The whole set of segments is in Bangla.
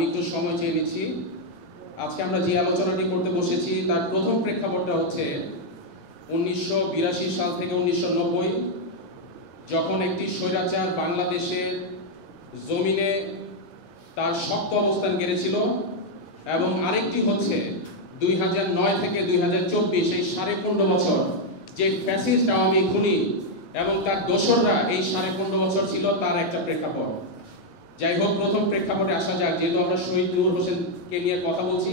আমি একটু সময় চেয়ে নিচ্ছি। আজকে আমরা যে আলোচনাটি করতে বসেছি তার প্রথম প্রেক্ষাপটটা হচ্ছে 1982 সাল থেকে 1990, যখন একটি স্বৈরাচার বাংলাদেশের জমিনে তার শক্ত অবস্থান গড়েছিল, এবং আরেকটি হচ্ছে 2009 থেকে 2024, এই 15.5 বছর যে ফ্যাসিস্ট আওয়ামী খুনি এবং তার দোসররা এই 15.5 বছর ছিল, তার একটা প্রেক্ষাপট। যাই হোক, প্রথম প্রেক্ষাপটে আসা যাক। যেহেতু আমরা শহীদ নূর হোসেনকে নিয়ে কথা বলছি,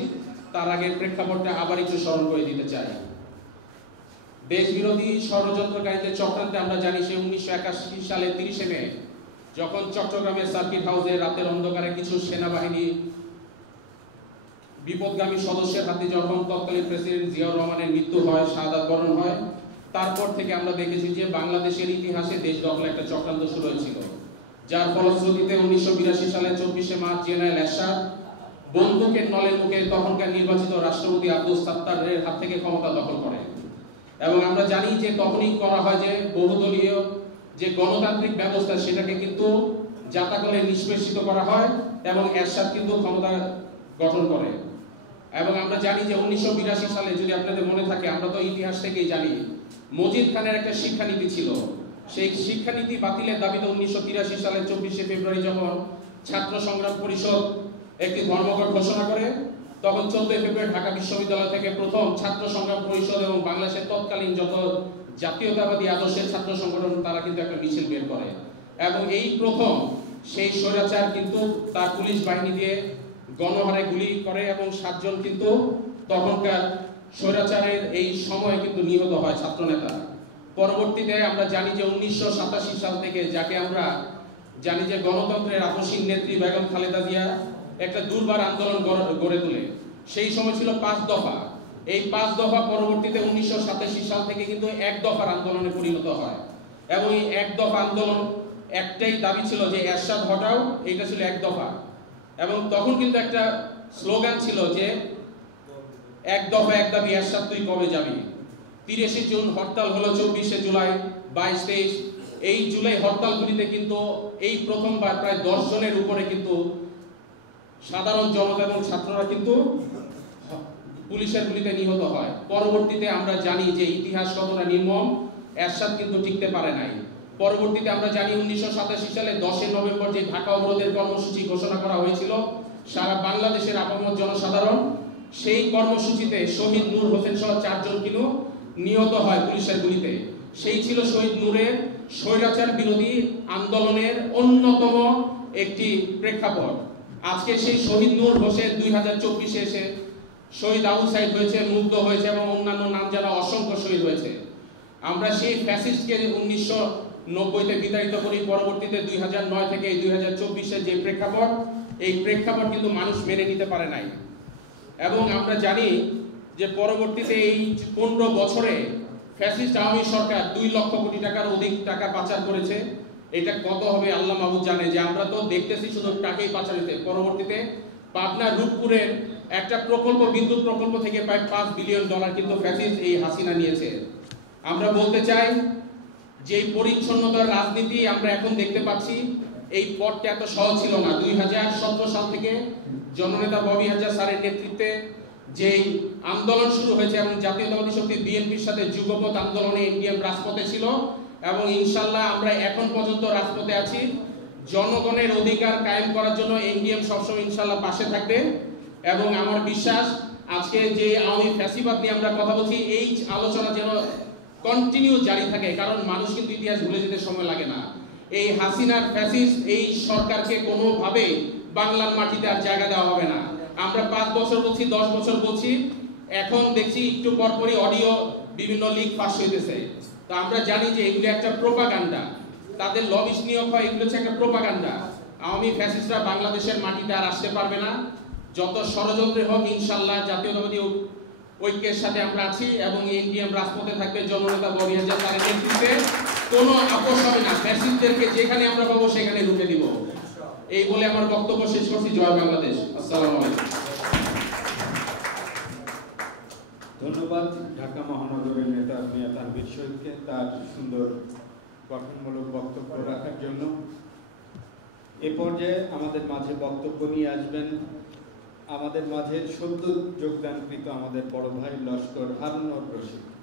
তার আগের প্রেক্ষাপটটা আবার একটু স্মরণ করে দিতে চাই। দেশ বিরোধী ষড়যন্ত্রকারীদের চক্রান্তে আমরা জানি সে 1981 সালের 30 মে, যখন চট্টগ্রামের সার্কিট হাউসে রাতের অন্ধকারে কিছু সেনাবাহিনী বিপদগামী সদস্যের হাতে যখন তৎকালীন প্রেসিডেন্ট জিয়াউর রহমানের মৃত্যু হয়, শাহাদাত বরণ হয়, তারপর থেকে আমরা দেখেছি যে বাংলাদেশের ইতিহাসে দেশ দখলে একটা চক্রান্ত শুরু হয়েছিল, যার ফলশ্রুতিতে 1982 সালের 24শে মার্চ জেনারেল এরশাদ বন্দুকের নলের মুখে তখনকার নির্বাচিত রাষ্ট্রপতি আব্দুল সাত্তারের হাত থেকে ক্ষমতা দখল করে। এবং আমরা জানি যে তখনই করা হয় যে বহুদলীয় যে গণতান্ত্রিক ব্যবস্থা, সেটাকে কিন্তু জাতাকলে নিষ্পেষিত করা হয় এবং এরশাদ কিন্তু ক্ষমতা গঠন করে। এবং আমরা জানি যে 1982 সালে, যদি আপনাদের মনে থাকে, আমরা তো ইতিহাস থেকেই জানি, মজিদ খানের একটা শিক্ষানীতি ছিল। সেই শিক্ষানীতি বাতিলের দাবিতে 1983 সালের 24শে ফেব্রুয়ারি যখন ছাত্র সংগ্রাম পরিষদ একটি ধর্মঘট ঘোষণা করে, তখন 14 ফেব্রুয়ারি ঢাকা বিশ্ববিদ্যালয় থেকে প্রথম ছাত্র সংগ্রাম পরিষদ এবং বাংলাদেশের তৎকালীন যত জাতীয়তাবাদী আদর্শের ছাত্র সংগঠন, তারা কিন্তু একটা মিছিল বের করে। এবং এই প্রথম সেই স্বৈরাচার কিন্তু তার পুলিশ বাহিনী দিয়ে গণহারে গুলি করে এবং 7 জন কিন্তু তখনকার স্বৈরাচারের এই সময়ে কিন্তু নিহত হয় ছাত্রনেতা। পরবর্তীতে আমরা জানি যে 1987 সাল থেকে, যাকে আমরা জানি যে গণতন্ত্রের আপসীন নেত্রী বেগম খালেদা জিয়া একটা দুর্বার আন্দোলন গড়ে তোলে। সেই সময় ছিল 5 দফা। এই 5 দফা পরবর্তীতে 1987 সাল থেকে কিন্তু 1 দফার আন্দোলনে পরিণত হয়। এবং এই 1 দফা আন্দোলন একটাই দাবি ছিল যে এরশাদ হটাও, এইটা ছিল 1 দফা। এবং তখন কিন্তু একটা স্লোগান ছিল যে 1 দফা 1 দাবি, এরশাদ তুই কবে যাবি। 30 জুন হরতাল হলো, 24শে জুলাই, 22, 23 এই জুলাই হরতালগুলিতে কিন্তু এই প্রথমবার প্রায় 10 জনের উপরে কিন্তু সাধারণ জনতা এবং ছাত্ররা কিন্তু পুলিশের গুলিতে নিহত হয়। পরবর্তীতে আমরা জানি যে ইতিহাস কতটা নির্মম, এরশাদ কিন্তু টিকতে পারে নাই। পরবর্তীতে আমরা জানি 1987 সালে 10 নভেম্বর যে ঢাকা অবরোধের কর্মসূচি ঘোষণা করা হয়েছিল সারা বাংলাদেশের আপামর জনসাধারণ, সেই কর্মসূচিতে শহীদ নূর হোসেন সহ 4 জন কিন্তু নিহত হয় পুলিশের গুলিতে। সেই ছিল শহীদ নূরের স্বৈরাচার বিরোধী আন্দোলনের অন্যতম একটি প্রেক্ষাপট। আজকে সেই শহীদ নূর হোসেন 2024-এ এসে শহীদ আবু সাইদ হয়েছে, মুগ্ধ হয়েছে এবং অন্যান্য নাম যারা অসংখ্য শহীদ হয়েছে। আমরা সেই ফ্যাসিস্টকে 1990-তে বিতাড়িত করি। পরবর্তীতে 2009 থেকে 2024-এর যে প্রেক্ষাপট, এই প্রেক্ষাপট কিন্তু মানুষ মেনে নিতে পারে নাই। এবং আমরা জানি যে পরবর্তীতে এই 15 বছরে ফ্যাসিস্ট আওয়ামী সরকার 2 লক্ষ কোটি টাকার অধিক টাকা পাচার করেছে। এটা কত হবে আল্লাহ মাহবুব জানে। যে আমরা তো দেখতেছি শুধু টাকাই পাচার হইতে। পরবর্তীতে পাবনা রূপপুরের একটা প্রকল্প, বিদ্যুৎ প্রকল্প থেকে প্রায় $5 বিলিয়ন কিন্তু ফ্যাসিস্ট এই হাসিনা নিয়েছে। আমরা বলতে চাই যে এই পরিচ্ছন্নতার রাজনীতি আমরা এখন দেখতে পাচ্ছি, এই পথটা এত সহজ ছিল না। 2017 সাল থেকে জননেতা ববি হাজার স্যারের নেতৃত্বে যেই আন্দোলন শুরু হয়েছে এবং জাতীয়তাবাদী শক্তি বিএনপির সাথে যুগপৎ আন্দোলনে এনডিএম রাজপথে ছিল, এবং ইনশাল্লাহ আমরা এখন পর্যন্ত রাজপথে আছি। জনগণের অধিকার কায়েম করার জন্য এনডিএম সবসময় ইনশাল্লাহ পাশে থাকবে। এবং আমার বিশ্বাস আজকে যে আওয়ামী ফ্যাসিবাদ নিয়ে আমরা কথা বলছি, এই আলোচনা যেন কন্টিনিউ জারি থাকে, কারণ মানুষ কিন্তু ইতিহাস ভুলে যেতে সময় লাগে না। এই হাসিনার ফ্যাসিস্ট এই সরকারকে কোনোভাবে বাংলার মাটিতে আর জায়গা দেওয়া হবে না। আমরা 5 বছর বলছি, 10 বছর বলছি, এখন দেখছি একটু পরপরই অডিও বিভিন্ন লিক ফাঁস হইতেছে। তো আমরা জানি যে এগুলো একটা প্রোপাগান্ডা, তাদের লবিস্ট নিয়োগ হয়, এগুলো হচ্ছে একটা প্রোপাগান্ডা। আওয়ামী ফ্যাসিস্টরা বাংলাদেশের মাটিতে আর আসতে পারবে না। যত ষড়যন্ত্রে হোক, ইনশাল্লাহ জাতীয়তাবাদী ঐক্যের সাথে আমরা আছি এবং এনডিএম রাজপথে থাকবে জননেতা ববি হাজার তার নেতৃত্বে। কোনো আপোষ হবে না। ফ্যাসিস্টদেরকে যেখানে আমরা পাবো সেখানে রুখে দিব। এই বলে আমার বক্তব্য শেষ করছি। জয় বাংলাদেশ। আসসালামু আলাইকুম। ধন্যবাদ ঢাকা মহানগরের নেতা মিয়া তানভীর শহীদকে তার সুন্দর গঠনমূলক বক্তব্য রাখার জন্য। এ পর্যায়ে আমাদের মাঝে বক্তব্য নিয়ে আসবেন আমাদের মাঝে সদ্য যোগদানকৃত আমাদের বড় ভাই লস্কর হারুন রশিদ।